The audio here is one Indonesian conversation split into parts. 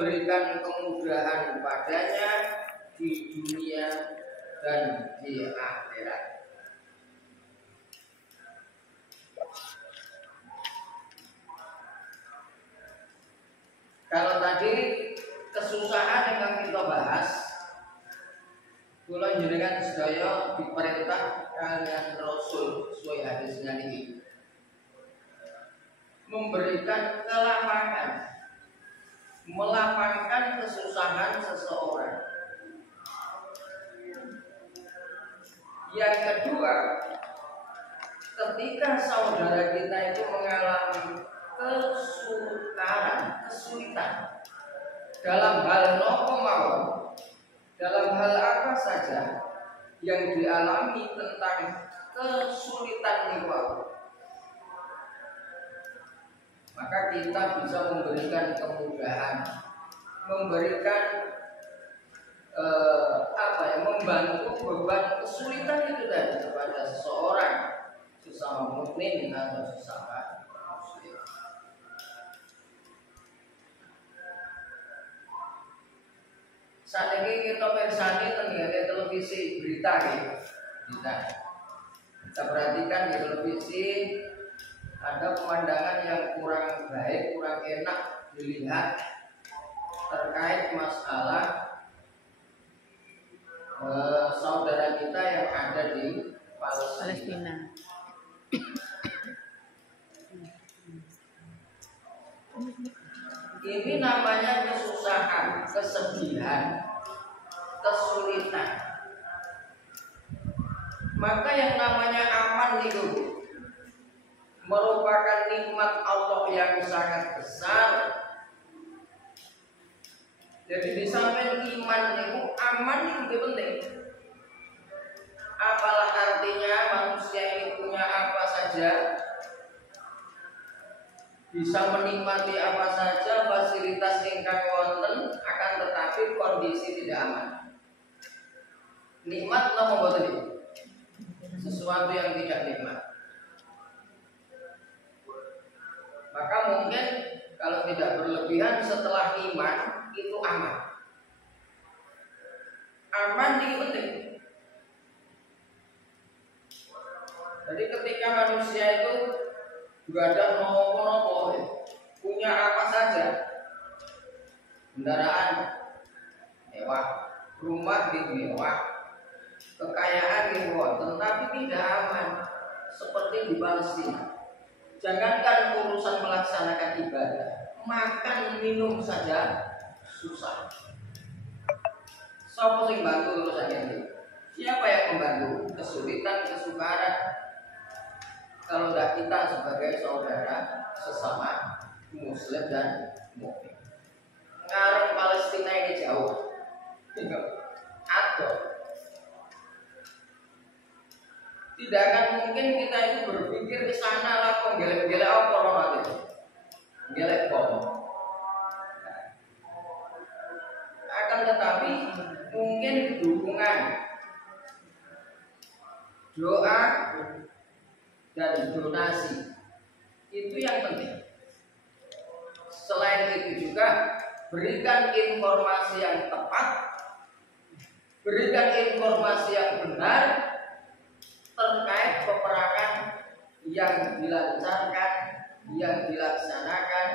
memberikan kemudahan padanya di dunia dan di akhirat. Kalau tadi kesusahan yang kita bahas, kula jenengan sedaya diperintah kalian Rasul sesuai hadisnya ini memberikan kelapangan, melapangkan kesusahan seseorang. Yang kedua, ketika saudara kita itu mengalami kesulitan dalam hal nopo mawon, dalam hal apa saja yang dialami tentang kesulitan niku, maka kita bisa memberikan kemudahan, memberikan membantu beban kesulitan itu tadi kepada seseorang, sesama mukmin atau sesama muslim. Saat ini kita persani tentang televisi berita gitu. Kita perhatikan di televisi ada pemandangan yang kurang baik, kurang enak dilihat terkait masalah saudara kita yang ada di Palestina. Ini namanya kesusahan, kesedihan, kesulitan. Maka yang namanya aman itu merupakan nikmat Allah yang sangat besar. Jadi di samping iman itu aman itu penting. Apalah artinya manusia ini punya apa saja, bisa menikmati apa saja fasilitas ingkang wonten, akan tetapi kondisi tidak aman. Nikmat atau membuat ini sesuatu yang tidak nikmat. Maka mungkin kalau tidak berlebihan setelah iman itu aman. Aman ini penting. Jadi ketika manusia itu juga ada nopo-nopo, punya apa saja, kendaraan mewah, rumah mewah, kekayaan mewah, tetapi tidak aman seperti di Palestina. Jangankan urusan melaksanakan ibadah, makan minum saja susah. Siapa yang bantu urusan ini? Siapa yang membantu? Kesulitan, kesukaran. Kalau tidak kita sebagai saudara sesama muslim dan mukmin. Ngarep Palestina ini jauh, atau tidak akan mungkin kita itu berpikir ke sana lah, kok gelek-gelek apa orang itu, gelek bom. Akan tetapi mungkin dukungan, doa dan donasi itu yang penting. Selain itu juga berikan informasi yang tepat, berikan informasi yang benar terkait peperangan yang dilancarkan, yang dilaksanakan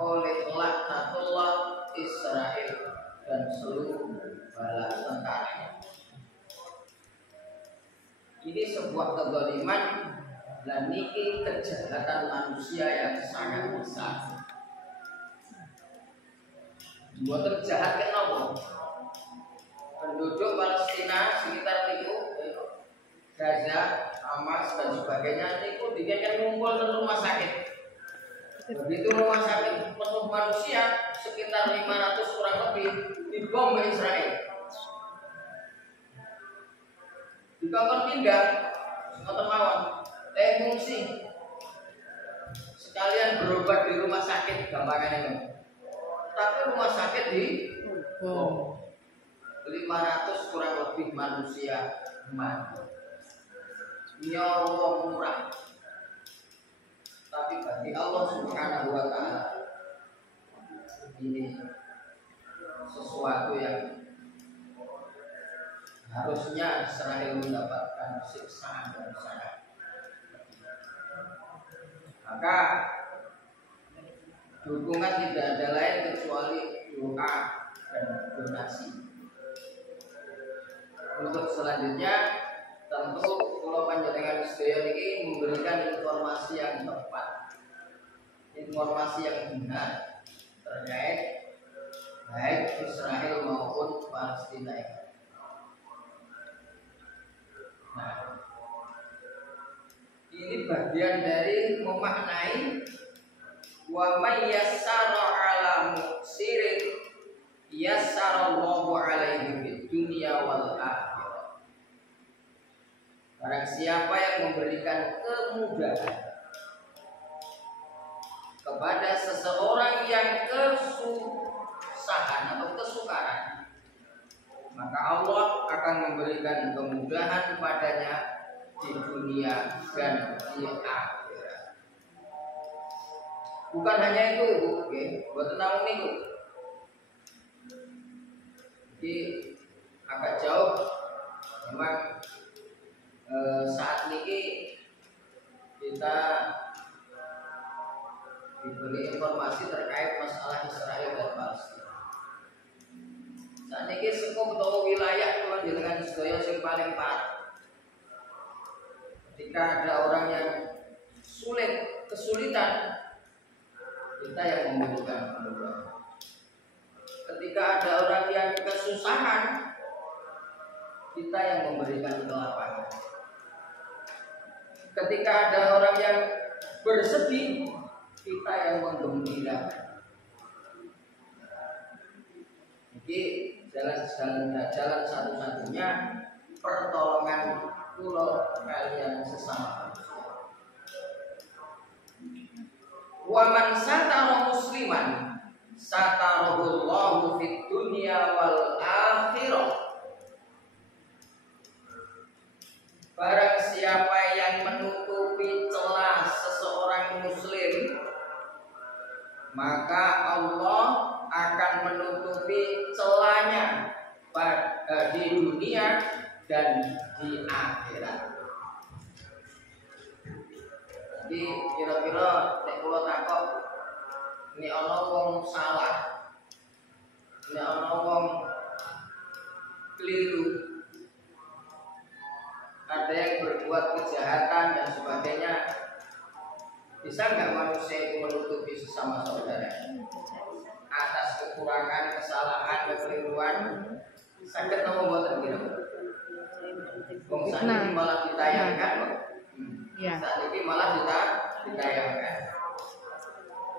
oleh laknatullah Israel dan seluruh bala tentaranya. Ini sebuah kezaliman dan niki kejahatan manusia yang sangat besar. Buat terjahat kenapa? Penduduk Palestina sekitar itu, Gaza, Hamas dan sebagainya itu dikira ngumpul ke rumah sakit. Begitu rumah sakit penuh manusia sekitar 500 kurang lebih dibom oleh Israel. Dikongkon pindah, ngoten mawon, ngungsi. Sekalian berobat di rumah sakit gampangannya. Tapi rumah sakit di bom. 500 kurang lebih manusia mati. Nyawa murah. Tapi bagi Allah Subhanahu wa taala ini sesuatu yang harusnya Israel mendapatkan siksaan dan sangat. Maka dukungan tidak ada lain kecuali doa dan donasi. Untuk selanjutnya tentu kalau panjenengan sedaya ini memberikan informasi yang tepat, informasi yang benar terkait baik Israel maupun Palestina ini. Nah, ini bagian dari memaknai wa may yassara ala muksirin yassarallahu alaihi fid dunya wal akhirah. Barang siapa yang memberikan kemudahan kepada seseorang yang kesusahan atau kesukaran, maka Allah akan memberikan kemudahan padanya di dunia dan di akhirat. Bukan hanya itu, Ibu, buat namun itu. Jadi agak jauh, memang saat ini kita diberi informasi terkait masalah Israel dan Palestina. Saat ini sekup atau wilayah kalau dengan sedaya yang paling parah. Ketika ada orang yang kesulitan, kita yang memberikan kemudahan. Ketika ada orang yang kesusahan, kita yang memberikan kelapangan. Ketika ada orang yang bersedih, kita yang menggembirakan. Jadi jalan satu-satunya pertolongan pulau kalian sesama manusia. Wa man satara musliman satarahullahu fid dunya wal akhirah. Barang siapa yang menutupi celah seseorang muslim, maka Allah akan menutupi celahnya di dunia dan di akhirat. Jadi kira-kira nek kula takok, ini ana wong salah, ini ana wong keliru, ada yang berbuat kejahatan dan sebagainya, bisa nggak manusia itu menutupi sesama saudara atas kekurangan, kesalahan, kekeliruan? Sakit nama buatan kira-kira. Saat ini malah ditayangkan, saat ini malah ditayangkan.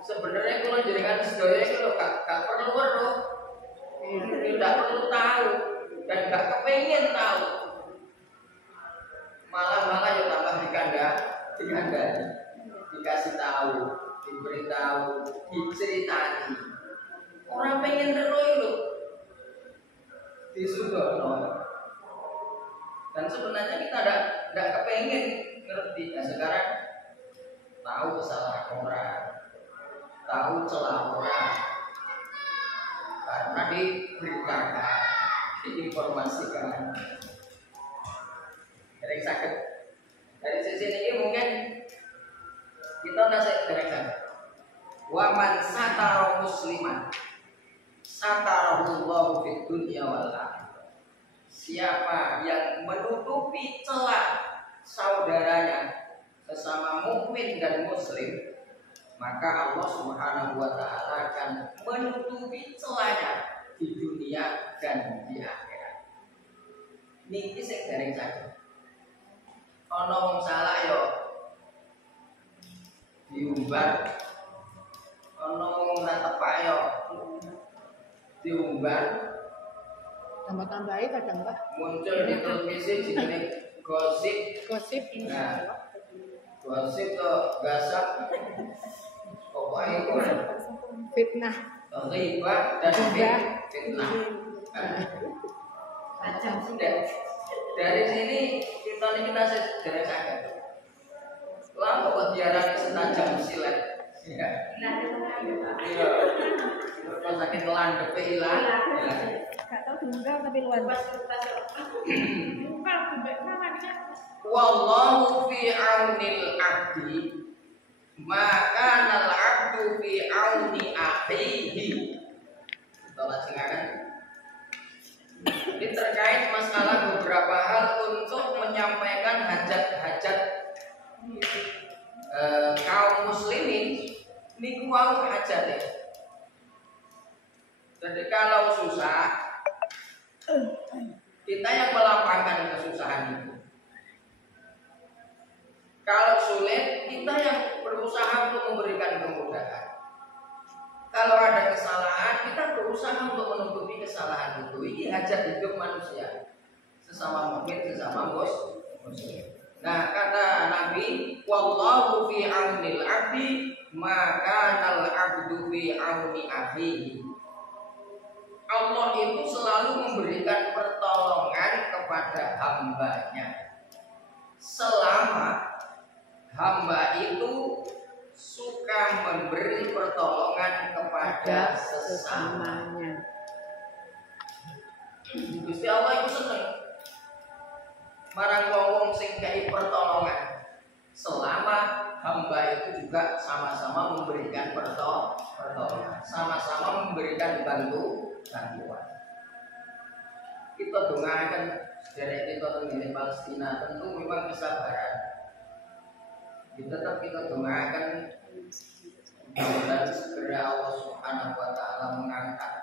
Sebenarnya kalau jaringan sedaya itu gak perlu tidak perlu tahu dan gak kepengen tahu. Malah ya tambah dikandani, dikasih tahu, diberitahu, diceritani. Orang pengen terus itu disudono. Dan sebenarnya kita tidak kepengen ngerti. Nah sekarang tahu kesalahan orang, tahu celah orang, karena diberitakan, diinformasikan. Dari sakit. Dari sisi ini mungkin kita nasihat dari sakit. Wa man satara musliman satarahullahu fid dunya wal akhirah. Siapa yang menutupi celah saudaranya sesama mukmin dan muslim, maka Allah Subhanahu wa taala akan menutupi celahnya di dunia dan di akhirat. Niki sing dereng saged. Ana wong salah yo diumbar. Ana wong ora tepak yo diumbar. Tambah-tambahi kadang Pak. Muncul di televisi jenenge gosip. Nah, gosip to gasap. Pokoknya itu fitnah. Ghibah dan fitnah. Dari sini kita nasi dari sakit. Lama buat diarani setajam silet. Iya. Iya. Kalau sakit landep hilang. Gak tau diunggal tapi luar. Wallahu fi aunil abdi maka nal abdu fi auni akhihi. Kita lanjutkan. Ini terkait masalah beberapa hal untuk menyampaikan hajat-hajat kaum muslimin. Niku wau hajat ya. Jadi kalau susah kita yang melapangkan kesusahan itu. Kalau sulit kita yang berusaha untuk memberikan kemudahan. Kalau ada kesalahan kita berusaha untuk menutupi kesalahan itu. Ini hajat hidup manusia. Sesama mukmin, sesama muslim. Nah, kata Nabi, wallahu fi aunil abdi maka nal abdu fi auni akhihi. Allah itu selalu memberikan pertolongan kepada hambanya selama hamba itu suka memberi pertolongan kepada sesamanya. Gusti Allah itu seneng marang wong sing kei pertolongan selama hamba itu juga sama-sama memberikan pertolongan, sama-sama memberikan bantuan. Kita doakan dari kita di Palestina tentu memang kesabaran. Tetap kita doakan dan segera Allah Subhanahu wa taala mengangkat,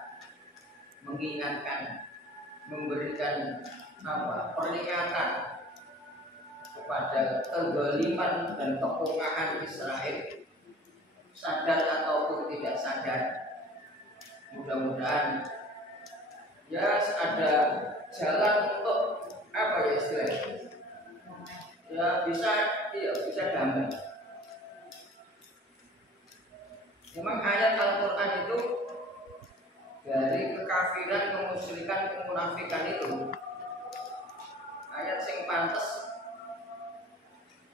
mengingatkan, memberikan peringatan kepada kezaliman dan kepungahan Israel, sadar ataupun tidak sadar. Mudah-mudahan ya ada jalan untuk apa ya istilahnya, ya bisa damai. Memang ayat Al-Quran itu dari kekafiran, kemusyrikan, kemunafikan itu ayat sing pantes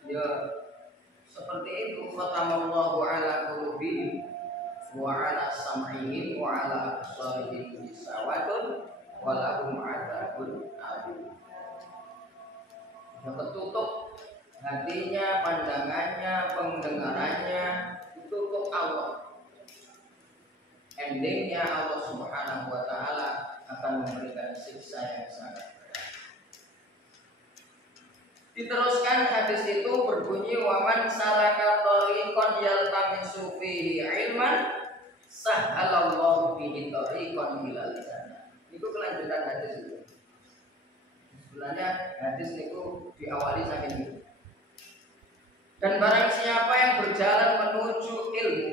ya seperti itu. Khatamallahu ala qulubihim wa ala sam'ihim wa ala absarihim gisawatun wa lahum adzabun alim. Tertutup hatinya, pandangannya, pendengarannya, ditutup Allah. Endingnya Allah Subhanahu wa taala akan memberikan siksa yang sangat berat. Diteruskan hadis itu berbunyi waman salaka tariqan yaltamisu fihi ilman sahhalallahu bihi tariqan ilal jannah. Itu kelanjutan hadis itu. Sebenarnya hadis itu diawali saking itu. Dan barang siapa yang berjalan menuju ilmu,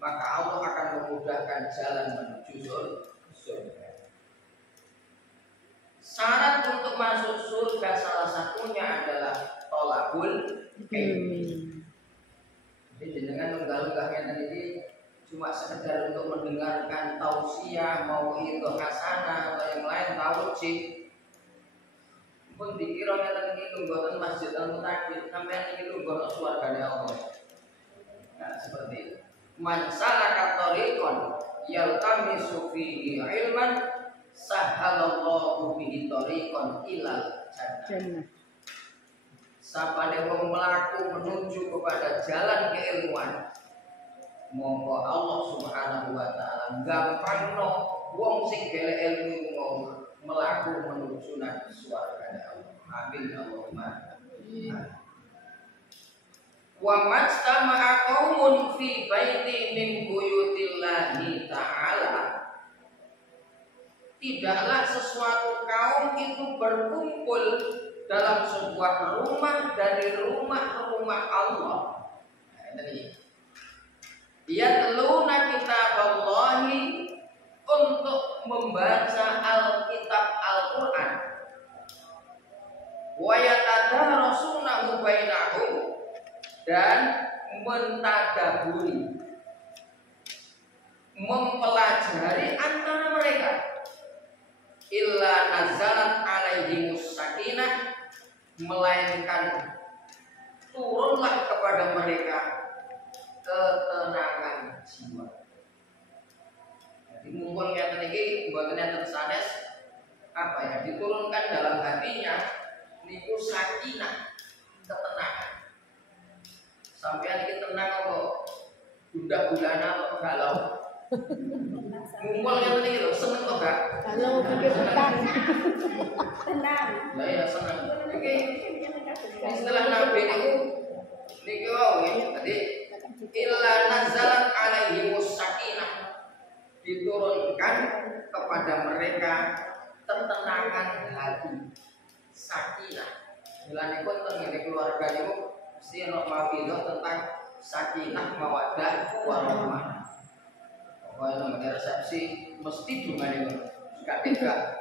maka Allah akan memudahkan jalan menuju surga. Syarat untuk masuk surga salah satunya adalah tolakul ilmi. Jadi dengan mengganggu-ganggu ini cuma sekedar untuk mendengarkan tausiah, mau itu hasanah atau yang lain tauhid. Pun dikira ngeten iki lungguhan masjid al-mutaqin sampeyan iki lungguh swargane Allah. Nah, seperti itu. Man salaka tariqan yaltamisu fihi ilman sahhalallahu bihi tariqan ilal jannah. Sapane wong mlaku menuju kepada jalan keilmuan, monggo Allah Subhanahu wa taala gampangno wong sing golek ilmu mau melaku menuju nang swargane Allah. Amin Allahumma. Wa majtama'a qaumun fi baiti min buyutillahi ta'ala. Tidaklah sesuatu kaum itu berkumpul dalam sebuah rumah dari rumah-rumah Allah. Yatluna kitaballahi, untuk membaca Alkitab Al-Quran. Wa yatadarasunahu bainahum, dan mentadaburi, mempelajari antara mereka. Illa nazalat alaihimus sakinah, melainkan turunlah kepada mereka ngumpul ngeten iki mboten enten sanes apa ya diturunkan dalam hatinya niku sakinah, ketenangan. Sampeyan iki tenang apa gundah gulana apa galau? Ngumpul ngeten iki lho seneng kok gak? Kalau pikir utang. Tenang. Lah ya seneng. Iki istilah Nabi niku niki wau nggih. Tadi illa nazalat alaihimus sakinah, diturunkan kepada mereka ketenangan hati, sakinah. Milanipun teng keluarga niku mesti ana mawidah tentang sakinah mawaddah warahmah. Pokoknya namanya resepsi mesti dungane gak tega.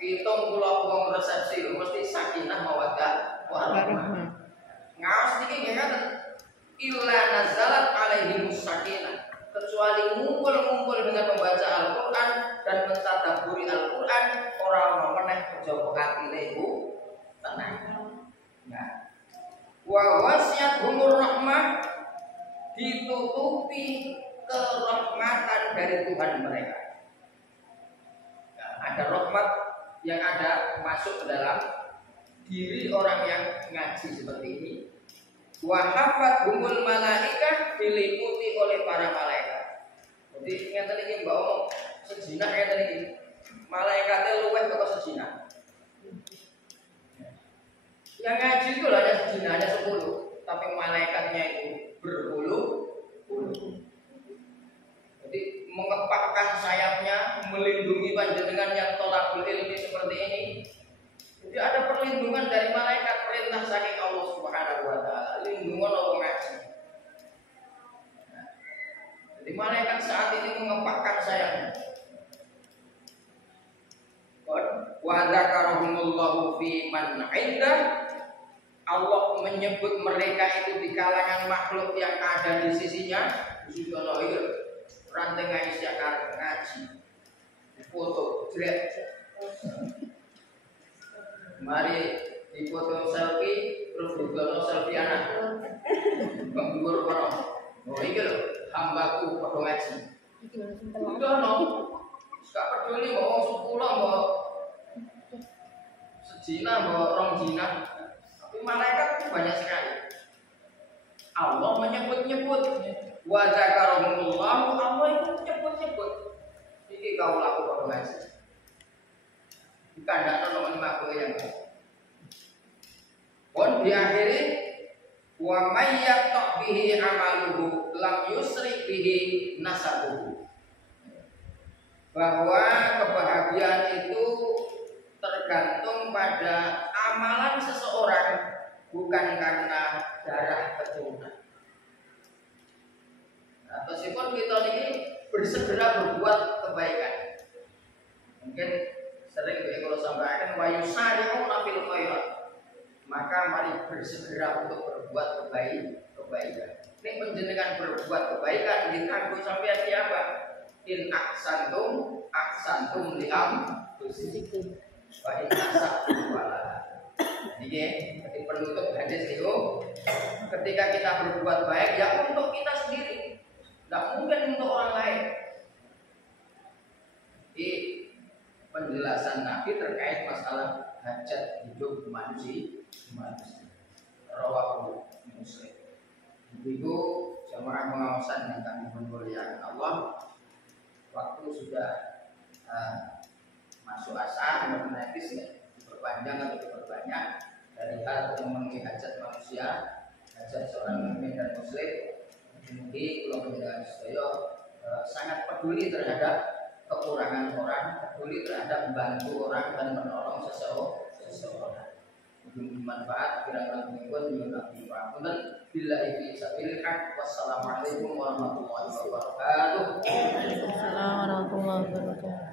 70 wong resepsi mesti sakinah mawaddah warahmah. Ngaos niki nggih ngaten. Illa nazalat alaihimus sakinah, kecuali ngumpul-ngumpul dengan membaca Al-Qur'an dan mentadabburi Al-Qur'an, ora ana meneh kejaba atine iku tenang. Nah, wa wasiathumur rahmah, ditutupi kerahmatan dari Tuhan mereka. Nah, ada rahmat yang ada masuk ke dalam diri orang yang ngaji seperti ini. Wa hafathumul malaikah, diliputi oleh para malaikat. Jadi ngeten iki Mbak omong sejinak ngeten iki. Malaikate luwih kok sejinak. Yang ngaji itu hanya sejinak, hanya 10, tapi malaikatnya itu berpuluh-puluh. Jadi mengepakkan sayapnya melindungi panjenengan yang tolakul ilmi seperti ini. Jadi ada perlindungan dari malaikat, perintah saking Allah Subhanahu wa taala, lindungan orang ngaji. Nah, jadi malaikat saat ini mengepakkan sayapnya. Wa dzakarahumullahu fi man 'indah, Allah menyebut mereka itu di kalangan makhluk yang ada di sisinya. Sudah itu ranting Aisyah ngaji, foto, dread. Mari dipoto selfie, terus digono selfie anak. Pemburu kono. Oh iki lho, hambaku padha ngaji. Udah no. Gak peduli mau 10 mau sejina mau rong jina. Tapi malaikat itu banyak sekali. Allah menyebut-nyebut wa zakarahumullah, Allah itu nyebut-nyebut. Iki kau laku padha ngaji. Bukan tidak nomor 50 yang pun diakhiri wa may yaqta bihi amaluhu lam yusri bihi nasabuhu, bahwa kebahagiaan itu tergantung pada amalan seseorang, bukan karena darah keturunan. Atau sipun kita ini bersegera berbuat kebaikan. Mungkin sering kalau sampaikan wa yusari'una fil khairat, maka mari bersegera untuk berbuat kebaikan. Ini penjenengan berbuat kebaikan ditanggung sampai siapa? In aksantum li anfusikum wa in asa'tum wala. Jadi penutup hadis itu, ketika kita berbuat baik ya untuk kita sendiri, tidak mungkin untuk orang lain. Penjelasan Nabi terkait masalah hajat hidup manusia. Rawahu Muslim. Itu jamaah pengawasan yang kami memuliakan Allah. Waktu sudah masuk asar, otomatis ya diperpanjang atau diperbanyak dari hal memenuhi hajat manusia, hajat seorang mukmin dan muslim. Mungkin kalau menjaga sedaya sangat peduli terhadap kekurangan orang, peduli terhadap membantu orang dan menolong seseorang. Bermanfaat kira-kira mengikut Nabi Muhammad. Billahi fi sabilillah. Wassalamualaikum warahmatullahi wabarakatuh. Assalamualaikum warahmatullahi wabarakatuh.